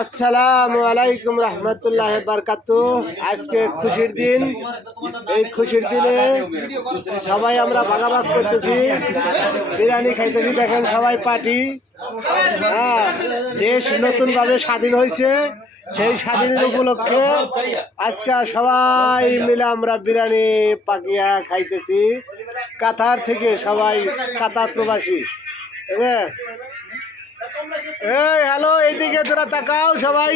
আসসালামু আলাইকুম রহমতুল্লাহ বারকাত। আজকে খুশির দিন। এই খুশির দিনে সবাই আমরা ভাগাভাগ করতেছি। বিরিয়ানি খাইতেছি, দেখেন সবাই পার্টি। হ্যাঁ দেশ নতুনভাবে স্বাধীন হয়েছে। সেই স্বাধীনের উপলক্ষে আজকে সবাই মিলে আমরা বিরিয়ানি পাকিয়া খাইতেছি। কাতার থেকে সবাই কাতার প্রবাসী। হ্যাঁ এই হ্যালো এইদিকে তোরা তাকাও সবাই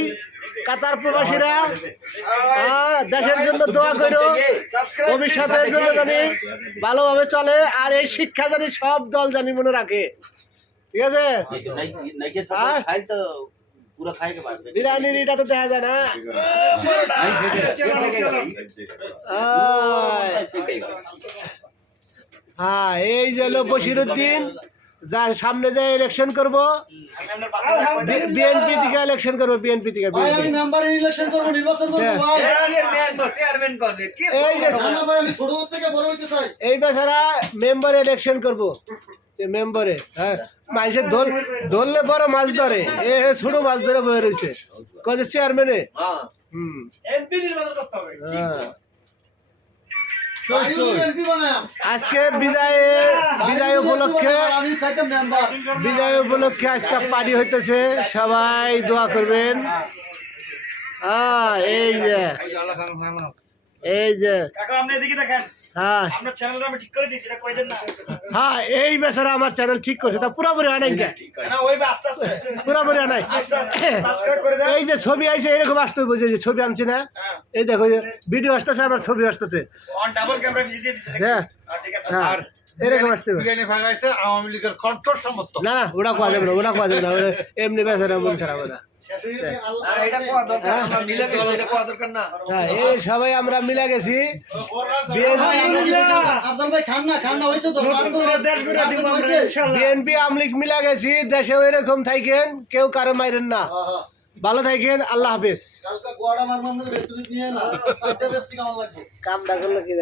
কাতার প্রবাসীরা। হ্যাঁ, দেশের জন্য দোয়া করো ভবিষ্যতের জন্য জানি ভালোভাবে চলে আর এই শিক্ষা জানি সব দল জানি মনে রাখে। ঠিক আছে? হ্যাঁ? বিরিয়ানির এটা তো দেখা যায় না। হ্যাঁ এই যে বসির বসিরুদ্দিন যার সামনে যে ইলেকশন করব বিএনপি থেকে ইলেকশন করব বিএনপি থেকে ভাই আমি মেম্বার ইলেকশন করব নির্বাচন করব হ্যাঁ। ভাই। এই যে ভাই আমি ছোট থেকে বড় হইতে চাই। এই বেচারা মেম্বার ইলেকশন করব। যে মেম্বারে হ্যাঁ। মানুষের দোল ধরলে বড় মাছ ধরে। এ ছোট মাছ ধরে বয়ে রয়েছে। কত চেয়ারম্যানে হুম। এমপি নির্বাচন করতে হবে। হ্যাঁ। আজকে বিজয় বিজয় উপলক্ষে আমি থাকতে মেম্বার বিজয় উপলক্ষে আজকে পার্টি হইতেছে। সবাই দোয়া করবেন। এই যে এই যে। কাকা আপনি এদিকে দেখেন। হ্যাঁ। আপনার চ্যানেলটা আমি ঠিক করে দিয়েছি এটা কই দেন না? হ্যাঁ এই বেচারা আমার চ্যানেল ঠিক করছে তা পুরাপুরি আনাই কে? না ওই আস্তে আস্তে পুরাপুরি আনাই। সাবস্ক্রাইব করে এই যে ছবি আইছে এরকম আসতে বুঝে যে ছবি আনছি না? হ্যাঁ। এই দেখো যে ভিডিও আসতেছে আমার ছবি আসতেছে। অন ডাবল ক্যামেরা ভিজি দিয়ে দিছি হ্যাঁ। হ্যাঁ ঠিক আছে। হ্যাঁ। আর এরকম আসতে বিরিয়ানি ভাগাইছে আওয়ামী লীগের কণ্ঠর সমর্থক না না ওটা কোয়া যাবে না ওটা কোয়া যাবে না এমনি বেচারা মন খারাপ ওটা হয়ে গেছে আল্লাহ হ্যাঁ। এই সবাই আমরা মিলে গেছি। বিএনপি আমলিক গেছি দেশে এরকম থাকেন কেউ কারও মাইরেন না। ভালো থাকেন আল্লাহ হাফেজ। কামটা করল কি